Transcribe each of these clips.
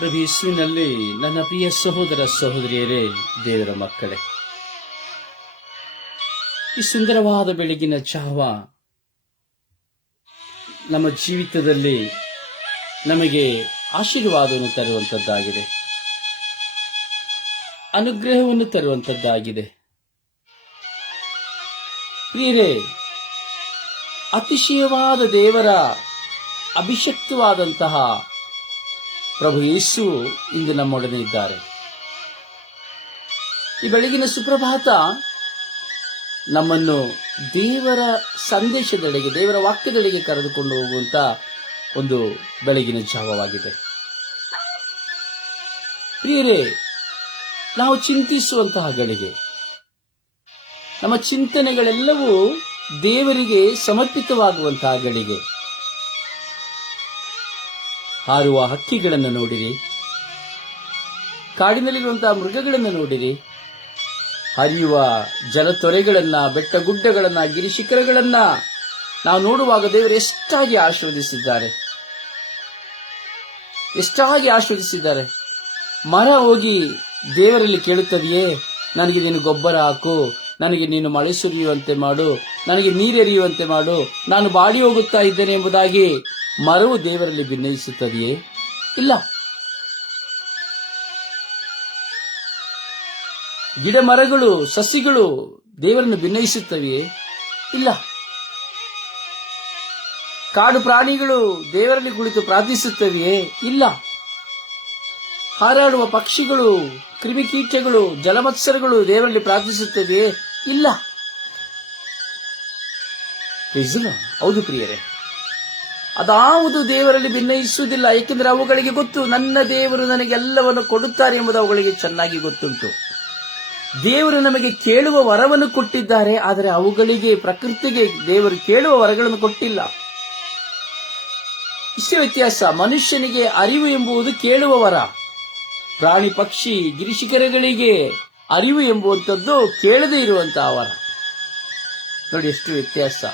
ಪ್ರಭು ಯೇಸುವಿನಲ್ಲಿ ನನ್ನ ಪ್ರಿಯ ಸಹೋದರ ಸಹೋದರಿಯರೇ, ದೇವರ ಮಕ್ಕಳೇ. ಈ ಸುಂದರವಾದ ಬೆಳಗಿನ ಚಾವ ನಮ್ಮ ಜೀವಿತದಲ್ಲಿ ನಮಗೆ ಆಶೀರ್ವಾದವನ್ನು ತರುವಂತದ್ದಾಗಿದೆ ಅನುಗ್ರಹವನ್ನು ತರುವಂತದ್ದಾಗಿದೆ ಪ್ರಿಯರೇ, ಅತಿಶಯವಾದ ದೇವರ ಅಭಿಷಕ್ತವಾದಂತಹ ಪ್ರಭು ಯೇಸು ಇಂದು ನಮ್ಮೊಡನೆ ಇದ್ದಾರೆ. ಈ ಬೆಳಗಿನ ಸುಪ್ರಭಾತ ನಮ್ಮನ್ನು ದೇವರ ಸಂದೇಶದೆಡೆಗೆ, ದೇವರ ವಾಕ್ಯದೆಡೆಗೆ ಕರೆದುಕೊಂಡು ಹೋಗುವಂತ ಒಂದು ಬೆಳಗಿನ ಜಾವವಾಗಿದೆ. ಪ್ರಿಯರೇ, ನಾವು ಚಿಂತಿಸುವಂತಹ ಗಳಿಗೆ, ನಮ್ಮ ಚಿಂತನೆಗಳೆಲ್ಲವೂ ದೇವರಿಗೆ ಸಮರ್ಪಿತವಾಗುವಂತಹ ಗಳಿಗೆ ಹಾರುವ ಹಕ್ಕಿಗಳನ್ನು ನೋಡಿರಿ. ಕಾಡಿನಲ್ಲಿರುವಂತಹ ಮೃಗಗಳನ್ನು ನೋಡಿರಿ. ಹರಿಯುವ ಜಲತೊರೆಗಳನ್ನ ಬೆಟ್ಟ ಗುಡ್ಡಗಳನ್ನ ಗಿರಿಶಿಖರಗಳನ್ನ ನಾವು ನೋಡುವಾಗ ದೇವರು ಎಷ್ಟಾಗಿ ಆಶೀರ್ವದಿಸಿದ್ದಾರೆ. ಎಷ್ಟಾಗಿ ಆಶೀರ್ವದಿಸಿದ್ದಾರೆ. ಮರ ಹೋಗಿ ದೇವರಲ್ಲಿ ಕೇಳುತ್ತದೆಯೇ? ನನಗೆ ನೀನು ಗೊಬ್ಬರ ಹಾಕು, ನನಗೆ ನೀನು ಮಳೆ ಸುರಿಯುವಂತೆ ಮಾಡು, ನನಗೆ ನೀರೆರಿಯುವಂತೆ ಮಾಡು, ನಾನು ಬಾಡಿ ಹೋಗುತ್ತಾ ಇದ್ದೇನೆ ಎಂಬುದಾಗಿ ಮರವು ದೇವರಲ್ಲಿ ಭಿನ್ನಯಿಸುತ್ತದೆಯೇ ಇಲ್ಲ. ಗಿಡ ಮರಗಳು ಸಸಿಗಳು ದೇವರನ್ನು ಭಿನ್ನಯಿಸುತ್ತವೆಯೇ ಇಲ್ಲ. ಕಾಡು ಪ್ರಾಣಿಗಳು ದೇವರಲ್ಲಿ ಕುಳಿತು ಪ್ರಾರ್ಥಿಸುತ್ತವೆಯೇ? ಇಲ್ಲ. ಹಾರಾಡುವ ಪಕ್ಷಿಗಳು, ಕ್ರಿಮಿಕೀಟಗಳು, ಜಲಮತ್ಸರಗಳು ದೇವರಲ್ಲಿ ಪ್ರಾರ್ಥಿಸುತ್ತವೆಯೇ? ಇಲ್ಲ? ಹೌದು ಪ್ರಿಯರೇ. ಅದಾವುದು ದೇವರಲ್ಲಿ ಭಿನ್ನಯಿಸುವುದಿಲ್ಲ, ಏಕೆಂದರೆ ಅವುಗಳಿಗೆ ಗೊತ್ತು, ನನ್ನ ದೇವರು ನನಗೆ ಎಲ್ಲವನ್ನು ಕೊಡುತ್ತಾರೆ ಎಂಬುದು ಅವುಗಳಿಗೆ ಚೆನ್ನಾಗಿ ಗೊತ್ತುಂಟು. ದೇವರು ನಮಗೆ ಕೇಳುವ ವರವನ್ನು ಕೊಟ್ಟಿದ್ದಾರೆ, ಆದರೆ ಅವುಗಳಿಗೆ, ಪ್ರಕೃತಿಗೆ ದೇವರು ಕೇಳುವ ವರಗಳನ್ನು ಕೊಟ್ಟಿಲ್ಲ. ಇಷ್ಟೇ ವ್ಯತ್ಯಾಸ, ಮನುಷ್ಯನಿಗೆ ಅರಿವು ಎಂಬುದು ಕೇಳುವ ವರ. ಪ್ರಾಣಿ, ಪಕ್ಷಿ, ಗಿರಿಶಿಖರಗಳಿಗೆ ಅರಿವು ಎಂಬುವಂಥದ್ದು ಕೇಳದೇ ಇರುವಂತಹ ವರ. ನೋಡಿ, ಎಷ್ಟು ವ್ಯತ್ಯಾಸ.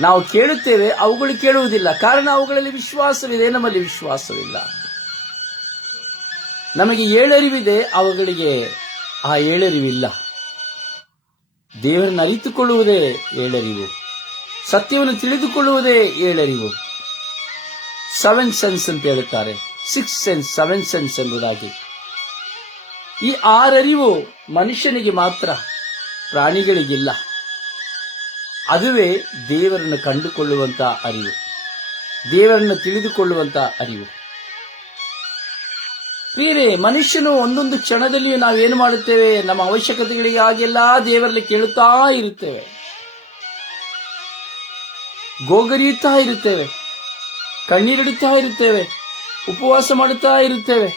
ನಾವು ಕೇಳುತ್ತೇವೆ, ಅವುಗಳು ಕೇಳುವುದಿಲ್ಲ. ಕಾರಣ ಅವುಗಳಲ್ಲಿ ವಿಶ್ವಾಸವಿದೆ, ನಮ್ಮಲ್ಲಿ ವಿಶ್ವಾಸವಿಲ್ಲ. ನಮಗೆ ಏಳರಿವಿದೆ, ಅವುಗಳಿಗೆ ಆ ಏಳರಿವಿಲ್ಲ. ದೇವರನ್ನು ಅರಿತುಕೊಳ್ಳುವುದೇ ಏಳರಿವು. ಸತ್ಯವನ್ನು ತಿಳಿದುಕೊಳ್ಳುವುದೇ ಏಳರಿವು. ಸೆವೆನ್ ಸೆನ್ಸ್ ಅಂತ ಹೇಳುತ್ತಾರೆ. ಸಿಕ್ಸ್ ಸೆನ್ಸ್ ಸೆವೆನ್ ಸೆನ್ಸ್ ಎಂಬುದಾಗಿ ಈ ಆರರಿವು ಮನುಷ್ಯನಿಗೆ ಮಾತ್ರ, ಪ್ರಾಣಿಗಳಿಗಿಲ್ಲ. ಅದುವೇ ದೇವರನ್ನು ಕಂಡುಕೊಳ್ಳುವಂತ ಅರಿವು. ದೇವರನ್ನು ತಿಳಿದುಕೊಳ್ಳುವಂತ ಅರಿವು. ಪ್ರೀರೆ ಮನುಷ್ಯನು ಒಂದೊಂದು ಕ್ಷಣದಲ್ಲಿಯೂ ನಾವೇನು ಮಾಡುತ್ತೇವೆ? ನಮ್ಮ ಅವಶ್ಯಕತೆಗಳಿಗಾಗೆಲ್ಲ ದೇವರಲ್ಲಿ ಕೇಳುತ್ತಾ ಇರುತ್ತೇವೆ. ಗೋಗರಿಯುತ್ತಾ ಇರುತ್ತೇವೆ. ಕಣ್ಣೀರಿಡುತ್ತಾ ಇರುತ್ತೇವೆ. ಉಪವಾಸ ಮಾಡುತ್ತಾ ಇರುತ್ತೇವೆ.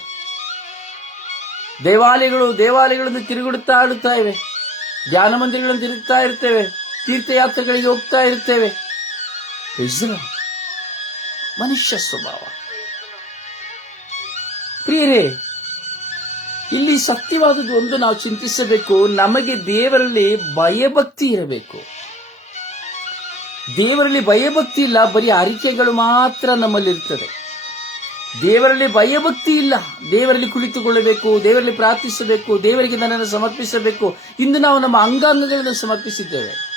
ದೇವಾಲಯಗಳು ದೇವಾಲಯಗಳನ್ನು ತಿರುಗಿಡುತ್ತಾ ಇರುತ್ತೇವೆ ಇವೆ. ಧ್ಯಾನ ಮಂದಿರಗಳನ್ನು ತಿರುಗುತ್ತಾ ಇರ್ತೇವೆ ತೀರ್ಥಯಾತ್ರೆಗಳಿಗೆ ಹೋಗ್ತಾ ಇರ್ತೇವೆ. ಮನುಷ್ಯ ಸ್ವಭಾವ. ಪ್ರಿಯರೇ, ಇಲ್ಲಿ ಸತ್ಯವಾದದ್ದು ಒಂದು ನಾವು ಚಿಂತಿಸಬೇಕು. ನಮಗೆ ದೇವರಲ್ಲಿ ಭಯಭಕ್ತಿ ಇರಬೇಕು. ದೇವರಲ್ಲಿ ಭಯಭಕ್ತಿ ಇಲ್ಲ, ಬರೀ ಅರಿಕೆಗಳು ಮಾತ್ರ ನಮ್ಮಲ್ಲಿರ್ತದೆ. ದೇವರಲ್ಲಿ ಭಯಭಕ್ತಿ ಇಲ್ಲ, ದೇವರಲ್ಲಿ ಕುಳಿತುಕೊಳ್ಳಬೇಕು, ದೇವರಲ್ಲಿ ಪ್ರಾರ್ಥಿಸಬೇಕು, ದೇವರಿಗೆ ನನ್ನನ್ನು ಸಮರ್ಪಿಸಬೇಕು. ಇಂದು ನಾವು ನಮ್ಮ ಅಂಗಾಂಗಗಳನ್ನು ಸಮರ್ಪಿಸಿದ್ದೇವೆ.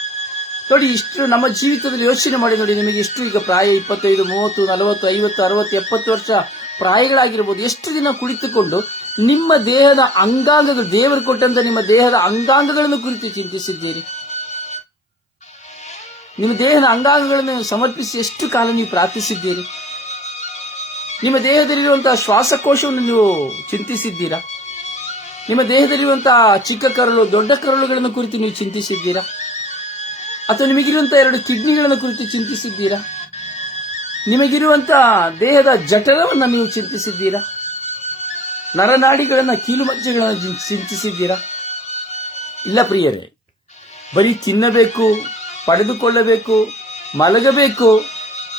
ನೋಡಿ, ಇಷ್ಟು ನಮ್ಮ ಜೀವಿತದಲ್ಲಿ ಯೋಚನೆ ಮಾಡಿ ನೋಡಿ, ನಿಮಗೆ ಎಷ್ಟು ಈಗ ಪ್ರಾಯ ಇಪ್ಪತ್ತೈದು, ಮೂವತ್ತು, ನಲವತ್ತು, ಐವತ್ತು, ಅರವತ್ತು, ಎಪ್ಪತ್ತು ವರ್ಷ ಪ್ರಾಯಗಳಾಗಿರ್ಬೋದು, ಎಷ್ಟು ದಿನ ಕುಳಿತುಕೊಂಡು ನಿಮ್ಮ ದೇಹದ ಅಂಗಾಂಗಗಳು, ದೇವರು ಕೊಟ್ಟಂತ ನಿಮ್ಮ ದೇಹದ ಅಂಗಾಂಗಗಳನ್ನು ಕುರಿತು ಚಿಂತಿಸಿದ್ದೀರಿ? ನಿಮ್ಮ ದೇಹದ ಅಂಗಾಂಗಗಳನ್ನು ಸಮರ್ಪಿಸಿ ಎಷ್ಟು ಕಾಲ ನೀವು ಪ್ರಾರ್ಥಿಸಿದ್ದೀರಿ? ನಿಮ್ಮ ದೇಹದಲ್ಲಿರುವಂತಹ ಶ್ವಾಸಕೋಶವನ್ನು ನೀವು ಚಿಂತಿಸಿದ್ದೀರಾ? ನಿಮ್ಮ ದೇಹದಲ್ಲಿರುವಂತಹ ಚಿಕ್ಕ ಕರಳು, ದೊಡ್ಡ ಕರಳುಗಳನ್ನು ಕುರಿತು ನೀವು ಚಿಂತಿಸಿದ್ದೀರಾ? ಅಥವಾ ನಿಮಗಿರುವಂತಹ ಎರಡು ಕಿಡ್ನಿಗಳನ್ನು ಕುರಿತು ಚಿಂತಿಸಿದ್ದೀರಾ? ನಿಮಗಿರುವಂತಹ ದೇಹದ ಜಠರವನ್ನು ನೀವು ಚಿಂತಿಸಿದ್ದೀರಾ? ನರನಾಡಿಗಳನ್ನ, ಕೀಲುಮಜ್ಜೆಗಳನ್ನು ಚಿಂತಿಸಿದ್ದೀರಾ? ಇಲ್ಲ ಪ್ರಿಯರೇ, ಬರೀ ತಿನ್ನಬೇಕು, ಪಡೆದುಕೊಳ್ಳಬೇಕು, ಮಲಗಬೇಕು,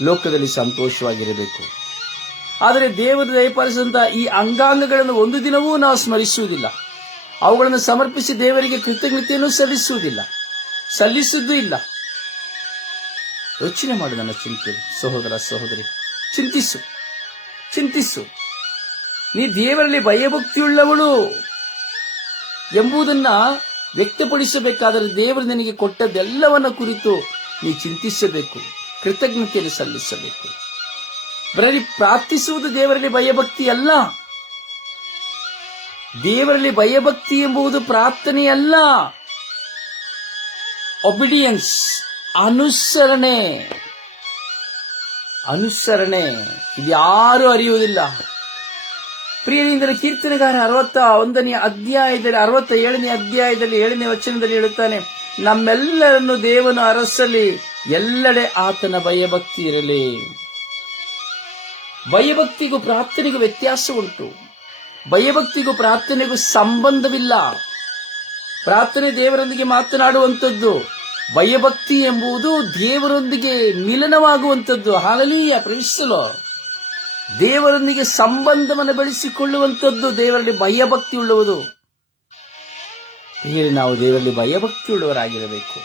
ಲೋಕದಲ್ಲಿ ಸಂತೋಷವಾಗಿರಬೇಕು. ಆದರೆ ದೇವರು ದಯಪಾಲಿಸಿದಂತಹ ಈ ಅಂಗಾಂಗಗಳನ್ನು ಒಂದು ದಿನವೂ ನಾವು ಸ್ಮರಿಸುವುದಿಲ್ಲ. ಅವುಗಳನ್ನು ಸಮರ್ಪಿಸಿ ದೇವರಿಗೆ ಕೃತಜ್ಞತೆಯನ್ನು ಸಲ್ಲಿಸುವುದಿಲ್ಲ. ಸಲ್ಲಿಸುವುದೂ ಇಲ್ಲ. ಯೋಚನೆ ಮಾಡು ನನ್ನ ಚಿಂತೆ. ಸಹೋದರ, ಸಹೋದರಿ, ಚಿಂತಿಸು ಚಿಂತಿಸು. ನೀ ದೇವರಲ್ಲಿ ಭಯಭಕ್ತಿಯುಳ್ಳವಳು ಎಂಬುದನ್ನ ವ್ಯಕ್ತಪಡಿಸಬೇಕಾದರೆ ದೇವರು ನಿನಗೆ ಕೊಟ್ಟದ್ದೆಲ್ಲವನ್ನ ಕುರಿತು ನೀ ಚಿಂತಿಸಬೇಕು, ಕೃತಜ್ಞತೆಯನ್ನು ಸಲ್ಲಿಸಬೇಕು. ಬರೀ ಪ್ರಾರ್ಥಿಸುವುದು ದೇವರಲ್ಲಿ ಭಯಭಕ್ತಿ ಅಲ್ಲ. ದೇವರಲ್ಲಿ ಭಯಭಕ್ತಿ ಎಂಬುದು ಪ್ರಾರ್ಥನೆಯಲ್ಲ. ಒಬಿಡಿಯನ್ಸ್ ಅನುಸರಣೆ. ಅನುಸರಣೆ. ಇದು ಯಾರು ಅರಿಯುವುದಿಲ್ಲ. ಪ್ರಿಯರಿಂದ ಕೀರ್ತನೆಗಾರ ಅರವತ್ತ ಒಂದನೇ ಅಧ್ಯಾಯದಲ್ಲಿ, ಅರವತ್ತ ಏಳನೇ ಅಧ್ಯಾಯದಲ್ಲಿ, ಏಳನೇ ವಚನದಲ್ಲಿ ಹೇಳುತ್ತಾನೆ, ನಮ್ಮೆಲ್ಲರನ್ನು ದೇವನು ಅರಸಲಿ, ಎಲ್ಲೆಡೆ ಆತನ ಭಯಭಕ್ತಿ ಇರಲಿ. ಭಯಭಕ್ತಿಗೂ ಪ್ರಾರ್ಥನೆಗೂ ವ್ಯತ್ಯಾಸ ಉಂಟು ಭಯಭಕ್ತಿಗೂ ಪ್ರಾರ್ಥನೆಗೂ ಸಂಬಂಧವಿಲ್ಲ. ಪ್ರಾರ್ಥನೆ ದೇವರೊಂದಿಗೆ ಮಾತನಾಡುವಂಥದ್ದು, ಭಯಭಕ್ತಿ ಎಂಬುದು ದೇವರೊಂದಿಗೆ ಮಿಲನವಾಗುವಂಥದ್ದು. ಹಾಲಲೀಯ ಪ್ರವೇಶಿಸಲು ದೇವರೊಂದಿಗೆ ಸಂಬಂಧವನ್ನು ಬೆಳೆಸಿಕೊಳ್ಳುವಂಥದ್ದು ದೇವರಲ್ಲಿ ಭಯಭಕ್ತಿ ಉಳ್ಳುವುದು ಹೇಳಿ ನಾವು ದೇವರಲ್ಲಿ ಭಯಭಕ್ತಿ ಉಳ್ಳವರಾಗಿರಬೇಕು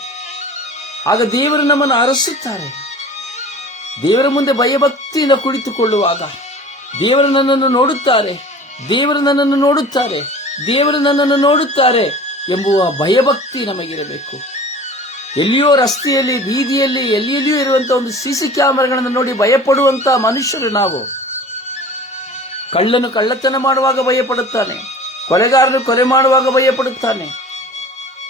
ಆಗ ದೇವರು ನಮ್ಮನ್ನು ಅರಸುತ್ತಾರೆ. ದೇವರ ಮುಂದೆ ಭಯಭಕ್ತಿಯಿಂದ ಕುಳಿತುಕೊಳ್ಳುವಾಗ ದೇವರು ನನ್ನನ್ನು ನೋಡುತ್ತಾರೆ. ದೇವರು ನನ್ನನ್ನು ನೋಡುತ್ತಾರೆ. ದೇವರು ನನ್ನನ್ನು ನೋಡುತ್ತಾರೆ. ಎಂಬುವ ಭಯಭಕ್ತಿ ನಮಗಿರಬೇಕು. ಎಲ್ಲಿಯೋ ರಸ್ತೆಯಲ್ಲಿ, ಬೀದಿಯಲ್ಲಿ, ಎಲ್ಲಿಯಲ್ಲಿಯೂ ಇರುವಂತಹ ಒಂದು ಸಿಸಿ ಕ್ಯಾಮೆರಾಗಳನ್ನು ನೋಡಿ ಭಯಪಡುವಂತಹ ಮನುಷ್ಯರು ನಾವು. ಕಳ್ಳನು ಕಳ್ಳತನ ಮಾಡುವಾಗ ಭಯಪಡುತ್ತಾನೆ, ಕೊಲೆಗಾರನು ಕೊಲೆ ಮಾಡುವಾಗ ಭಯಪಡುತ್ತಾನೆ.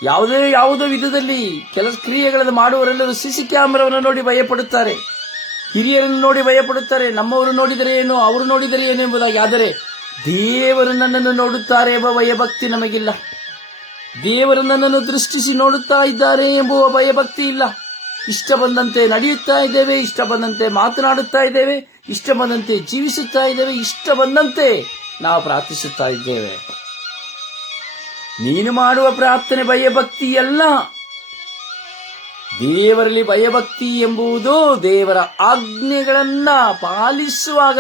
ಯಾವುದೇ ಯಾವುದೋ ವಿಧದಲ್ಲಿ ಕೆಲಸ ಕ್ರಿಯೆಗಳನ್ನು ಮಾಡುವರೆಲ್ಲರೂ ಸಿಸಿ ಕ್ಯಾಮರಾವನ್ನು ನೋಡಿ ಭಯಪಡುತ್ತಾರೆ. ಹಿರಿಯರನ್ನು ನೋಡಿ ಭಯಪಡುತ್ತಾರೆ, ನಮ್ಮವರು ನೋಡಿದರೆ ಏನು, ಅವರು ನೋಡಿದರೆ ಏನು ಎಂಬುದಾಗಿ. ಆದರೆ ದೇವರು ನನ್ನನ್ನು ನೋಡುತ್ತಾರೆ ಎಂಬ ಭಯಭಕ್ತಿ ನಮಗಿಲ್ಲ. ದೇವರು ನನ್ನನ್ನು ದೃಷ್ಟಿಸಿ ನೋಡುತ್ತಾ ಇದ್ದಾರೆ ಎಂಬುವ ಭಯಭಕ್ತಿ ಇಲ್ಲ. ಇಷ್ಟ ಬಂದಂತೆ ನಡೆಯುತ್ತಾ ಇದ್ದೇವೆ, ಇಷ್ಟ ಬಂದಂತೆ ಮಾತನಾಡುತ್ತಾ ಇದ್ದೇವೆ, ಇಷ್ಟ ಬಂದಂತೆ ಜೀವಿಸುತ್ತಾ ಇದ್ದೇವೆ, ಇಷ್ಟ ಬಂದಂತೆ ನಾವು ಪ್ರಾರ್ಥಿಸುತ್ತಾ ಇದ್ದೇವೆ. ನೀನು ಮಾಡುವ ಪ್ರಾರ್ಥನೆ ಭಯಭಕ್ತಿ ಅಲ್ಲ. ದೇವರಲ್ಲಿ ಭಯಭಕ್ತಿ ಎಂಬುದು ದೇವರ ಆಜ್ಞೆಗಳನ್ನ ಪಾಲಿಸುವಾಗ,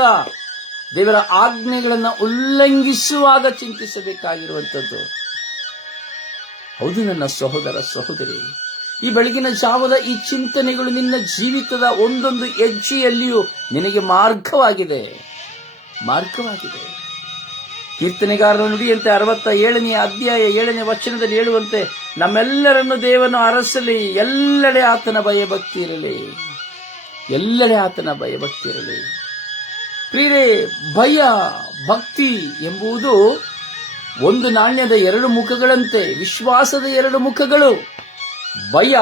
ದೇವರ ಆಜ್ಞೆಗಳನ್ನು ಉಲ್ಲಂಘಿಸುವಾಗ ಚಿಂತಿಸಬೇಕಾಗಿರುವಂಥದ್ದು. ಹೌದು ನನ್ನ ಸಹೋದರ ಸಹೋದರಿ, ಈ ಬೆಳಗಿನ ಜಾವದ ಈ ಚಿಂತನೆಗಳು ನಿನ್ನ ಜೀವಿತದ ಒಂದೊಂದು ಹೆಜ್ಜೆಯಲ್ಲಿಯೂ ನಿನಗೆ ಮಾರ್ಗವಾಗಿದೆ. ಮಾರ್ಗವಾಗಿದೆ. ಕೀರ್ತನೆಗಾರರ ನುಡಿಯಂತೆ ಅರವತ್ತ ಏಳನೇ ಅಧ್ಯಾಯ ಏಳನೇ ವಚನದಲ್ಲಿ ಹೇಳುವಂತೆ, ನಮ್ಮೆಲ್ಲರನ್ನು ದೇವನು ಅರಸಲಿ, ಎಲ್ಲೆಡೆ ಆತನ ಭಯಭಕ್ತಿ ಇರಲಿ. ಎಲ್ಲೆಡೆ ಆತನ ಭಯಭಕ್ತಿ ಇರಲಿ. ಪ್ರೀರೆ ಭಯ, ಭಕ್ತಿ ಎಂಬುದು ಒಂದು ನಾಣ್ಯದ ಎರಡು ಮುಖಗಳಂತೆ, ವಿಶ್ವಾಸದ ಎರಡು ಮುಖಗಳು. ಭಯ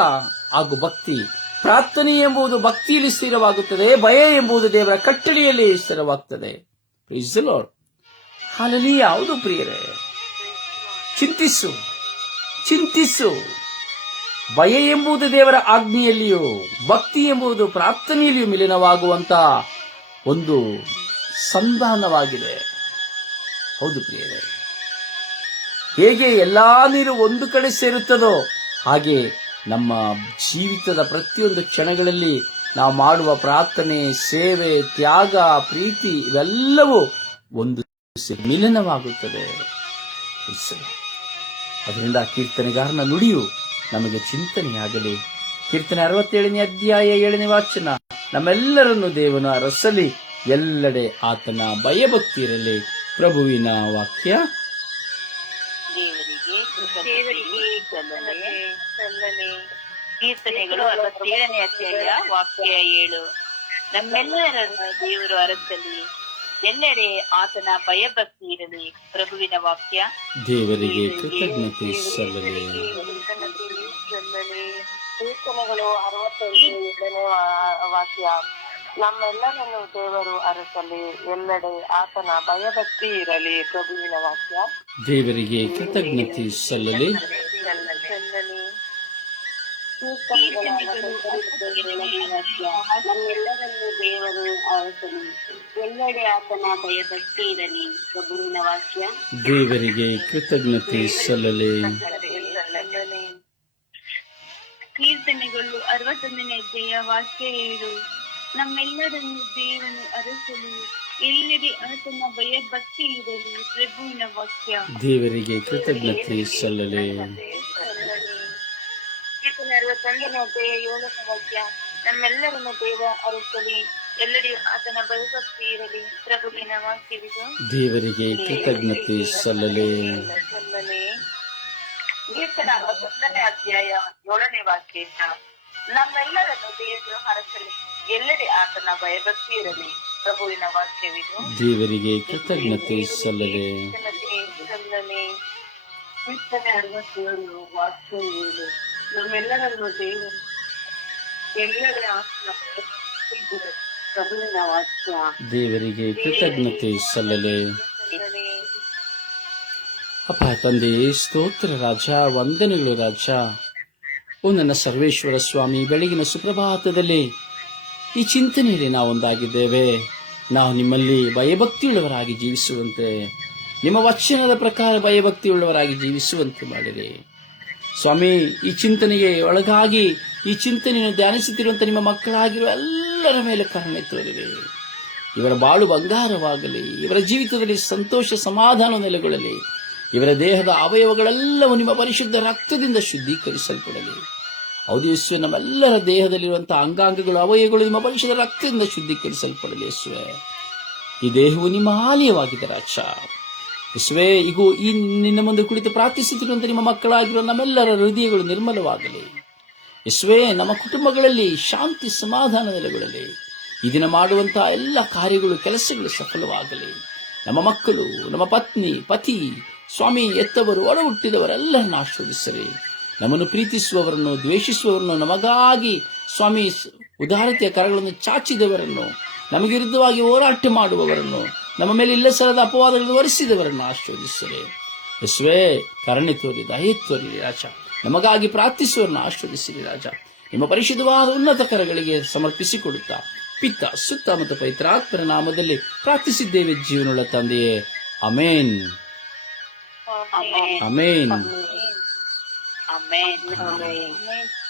ಹಾಗೂ ಭಕ್ತಿ. ಪ್ರಾರ್ಥನೆ ಎಂಬುದು ಭಕ್ತಿಯಲ್ಲಿ ಸ್ಥಿರವಾಗುತ್ತದೆ, ಭಯ ಎಂಬುದು ದೇವರ ಕಟ್ಟಳೆಯಲ್ಲಿ ಸ್ಥಿರವಾಗುತ್ತದೆ. ಹಾಲಲ್ಲಿ ಯಾವುದು ಪ್ರಿಯರೇ. ಚಿಂತಿಸು. ಚಿಂತಿಸು. ಭಯ ಎಂಬುದು ದೇವರ ಆಜ್ಞೆಯಲ್ಲಿಯೂ, ಭಕ್ತಿ ಎಂಬುದು ಪ್ರಾರ್ಥನೆಯಲ್ಲಿಯೂ ಮಿಲನವಾಗುವಂತ ಒಂದು ಸಂಧಾನವಾಗಿದೆ. ಹೌದು ಪ್ರಿಯರೇ. ಹೇಗೆ ಎಲ್ಲಾ ನೀರು ಒಂದು ಕಡೆ ಸೇರುತ್ತದೋ ಹಾಗೆ ನಮ್ಮ ಜೀವಿತದ ಪ್ರತಿಯೊಂದು ಕ್ಷಣಗಳಲ್ಲಿ ನಾವು ಮಾಡುವ ಪ್ರಾರ್ಥನೆ, ಸೇವೆ, ತ್ಯಾಗ, ಪ್ರೀತಿ ಇವೆಲ್ಲವೂ ಒಂದು ಮಿಲನವಾಗುತ್ತದೆ. ಅದರಿಂದ ಕೀರ್ತನೆಗಾರನ ನುಡಿಯು ನಮಗೆ ಚಿಂತನೆಯಾಗಲಿ ಕೀರ್ತನೆ ಅರವತ್ತೇಳನೇ ಅಧ್ಯಾಯ ಏಳನೇ ವಾಚನ, ನಮ್ಮೆಲ್ಲರನ್ನು ದೇವನ ಅರಸಲಿ, ಎಲ್ಲೆಡೆ ಆತನ ಭಯಭಕ್ತಿ ಇರಲಿ ಪ್ರಭುವಿನ ವಾಕ್ಯ ಕೀರ್ತನೆಗಳು ಅರವತ್ತೇಳನೇ ಅಧ್ಯಾಯ ವಾಕ್ಯ ಏಳು. ನಮ್ಮೆಲ್ಲರನ್ನು ದೇವರು ಅರಸಲಿ ಎಲ್ಲೆಡೆ ಆತನ ಭಯಭಕ್ತಿ ಇರಲಿ. ಪ್ರಭುವಿನ ವಾಕ್ಯ. ದೇವರಿಗೆ ಕೃತಜ್ಞತೆ ಸಲ್ಲಲಿ. ಕೀರ್ತನೆಗಳು ಅರವತ್ತೈದನೇ ವಾಕ್ಯ. ನಮ್ಮೆಲ್ಲರನ್ನು ದೇವರು ಅರಸಲಿ ಎಲ್ಲೆಡೆ ಆತನ ಭಯಭಕ್ತಿ ಇರಲಿ ಪ್ರಭುವಿನ ವಾಕ್ಯ. ದೇವರಿಗೆ ಕೃತಜ್ಞತೆ ಸಲ್ಲಲಿ. ನಮ್ಮೆಲ್ಲರನ್ನು ದೇವರು ಅರಸಲಿ ಎಲ್ಲೆಡೆ ಆತನ ಭಯಭಕ್ತಿ ಇರಲಿ ಪ್ರಭುವಿನ ವಾಕ್ಯ ದೇವರಿಗೆ ಕೃತಜ್ಞತೆ ಸಲ್ಲಲಿ. ಕೀರ್ತನೆಗಳು ಅರವತ್ತೊಂದನೇ ಅಧ್ಯಾಯ ವಾಕ್ಯ ಏಳು ನಮ್ಮೆಲ್ಲರನ್ನು ದೇವನು ಅರಸಲು. ಎಲ್ಲೆಡೆ ಆತನ ಭಯಭಕ್ತಿ ಇರಲಿ ಪ್ರಭುವಿನ ವಾಕ್ಯ. ದೇವರಿಗೆ ಕೃತಜ್ಞತೆ ಸಲ್ಲಲಿ. ಕೀರ್ತನೆ ಅರವತ್ತೊಂದನೇ ಅಧ್ಯಾಯ ಏಳನೇ ವಾಕ್ಯ. ನಮ್ಮೆಲ್ಲರನ್ನು ದೇವ ಅರಸಲಿ. ಎಲ್ಲರಿಗೂ ಆತನ ಭಯಭಕ್ತಿ ಇರಲಿ ಪ್ರಭುವಿನ ವಾಕ್ಯವಿದು. ದೇವರಿಗೆ ಕೃತಜ್ಞತೆ ಸಲ್ಲಲೆ. ಅರವತ್ತೊಂದನೇ ಅಧ್ಯಾಯ ಏಳನೇ ವಾಕ್ಯ ನಮ್ಮೆಲ್ಲರನ್ನು ದೇವರು ಹರಸಲಿ ಎಲ್ಲೆಡೆ ಆತನ ಭಯಭಕ್ತಿ ಇರಲಿ ಪ್ರಭುವಿನ ವಾಕ್ಯವಿದು. ದೇವರಿಗೆ ಕೃತಜ್ಞತೆ ಸಲ್ಲದೆ. ಸಲ್ಲಲೆ ಕೀರ್ತನೆ ಅರವತ್ತೇಳು ವಾಕ್ಯ ಏಳು ನಮ್ಮೆಲ್ಲರನ್ನು ದೇವರು ಎಲ್ಲೆಡೆ ಆತನ ಭಯಭಕ್ತಿ ಪ್ರಭುವಿನ ವಾಕ್ಯ. ದೇವರಿಗೆ ಕೃತಜ್ಞತೆ ಸಲ್ಲಲೆ ಅಪ್ಪ ತಂದೆ ಸ್ತೋತ್ರ ರಾಜ ವಂದನೆಗಳು ರಾಜ. ಓ ನನ್ನ ಸರ್ವೇಶ್ವರ ಸ್ವಾಮಿ ಬೆಳಗಿನ ಸುಪ್ರಭಾತದಲ್ಲಿ ಈ ಚಿಂತನೆಯಲ್ಲಿ ನಾವೊಂದಾಗಿದ್ದೇವೆ. ನಾವು ನಿಮ್ಮಲ್ಲಿ ಭಯಭಕ್ತಿಯುಳ್ಳವರಾಗಿ ಜೀವಿಸುವಂತೆ, ನಿಮ್ಮ ವಚನದ ಪ್ರಕಾರ ಭಯಭಕ್ತಿಯುಳ್ಳವರಾಗಿ ಜೀವಿಸುವಂತೆ ಮಾಡಿರಿ. ಸ್ವಾಮಿ, ಈ ಚಿಂತನೆಗೆ ಒಳಗಾಗಿ, ಈ ಚಿಂತನೆಯನ್ನು ಧ್ಯಾನಿಸುತ್ತಿರುವಂತ ನಿಮ್ಮ ಮಕ್ಕಳಾಗಿರುವ ಎಲ್ಲರ ಮೇಲೆ ಕರುಣೆ ತೋರಿರಿ. ಇವರ ಬಾಳು ಬಂಗಾರವಾಗಲಿ, ಇವರ ಜೀವಿತದಲ್ಲಿ ಸಂತೋಷ ಸಮಾಧಾನ ನೆಲೆಗೊಳ್ಳಲಿ, ಇವರ ದೇಹದ ಅವಯವಗಳೆಲ್ಲವೂ ನಿಮ್ಮ ಪರಿಶುದ್ಧ ರಕ್ತದಿಂದ ಶುದ್ಧೀಕರಿಸಲ್ಪಡಲಿ. ಹೌದು, ಯೇಸುವೆ, ನಮ್ಮೆಲ್ಲರ ದೇಹದಲ್ಲಿರುವಂಥ ಅಂಗಾಂಗಗಳು, ಅವಯಗಳು ನಿಮ್ಮ ಪರಿಶುದ್ಧ ರಕ್ತದಿಂದ ಶುದ್ಧೀಕರಿಸಲ್ಪಡಲಿ ಯೇಸುವೆ. ಈ ದೇಹವು ನಿಮ್ಮ ಆಲಯವಾಗಿದೆ, ರಾಜ. ಯೇಸುವೆ ಈಗ ಈ ನಿನ್ನ ಮುಂದೆ ಕುಳಿತು ಪ್ರಾರ್ಥಿಸುತ್ತಿರುವಂತಹ ನಿಮ್ಮ ಮಕ್ಕಳಾಗಿರುವ ನಮ್ಮೆಲ್ಲರ ಹೃದಯಗಳು ನಿರ್ಮಲವಾಗಲಿ. ಯೇಸುವೆ, ನಮ್ಮ ಕುಟುಂಬಗಳಲ್ಲಿ ಶಾಂತಿ, ಸಮಾಧಾನ ನೆಲೆಗಳಲ್ಲಿ ದಿನ ಮಾಡುವಂತಹ ಎಲ್ಲ ಕಾರ್ಯಗಳು, ಕೆಲಸಗಳು ಸಫಲವಾಗಲಿ. ನಮ್ಮ ಮಕ್ಕಳು, ನಮ್ಮ ಪತ್ನಿ, ಪತಿ, ಸ್ವಾಮಿ ಎತ್ತವರು ಒಳ ಹುಟ್ಟಿದವರೆಲ್ಲರನ್ನು ನಮ್ಮನ್ನು ಪ್ರೀತಿಸುವವರನ್ನು ದ್ವೇಷಿಸುವವರನ್ನು ನಮಗಾಗಿ ಸ್ವಾಮಿ ಉದಾರತೆಯ ಕರಗಳನ್ನು ಚಾಚಿದವರನ್ನು ನಮಗೆ ವಿರುದ್ಧವಾಗಿ ಹೋರಾಟ ಮಾಡುವವರನ್ನು ನಮ್ಮ ಮೇಲೆ ಇಲ್ಲ ಸರದ ಅಪವಾದಗಳನ್ನು ಒರೆಸಿದವರನ್ನು ಆಶೀರ್ವದಿಸರಿ. ಯಸ್ವೇ ಕರುಣೆ ತೋರಿ ದಯೆ ತೋರಿ ರಾಜ. ನಮಗಾಗಿ ಪ್ರಾರ್ಥಿಸುವವರನ್ನು ಆಶೀರ್ವದಿಸಿರಿ ರಾಜ. ನಿಮ್ಮ ಪರಿಶುದ್ಧವಾದ ಉನ್ನತ ಕರಗಳಿಗೆ ಸಮರ್ಪಿಸಿಕೊಡುತ್ತಾ ಪಿತ್ತ ಸುತ್ತ ಮತ್ತು ಪೈತ್ರಾತ್ಮರ ನಾಮದಲ್ಲಿ ಪ್ರಾರ್ಥಿಸಿದ್ದೇವೆ ಜೀವನಗಳ ತಂದೆಯೇ. Amen. Amen Amén. Amén. Amén.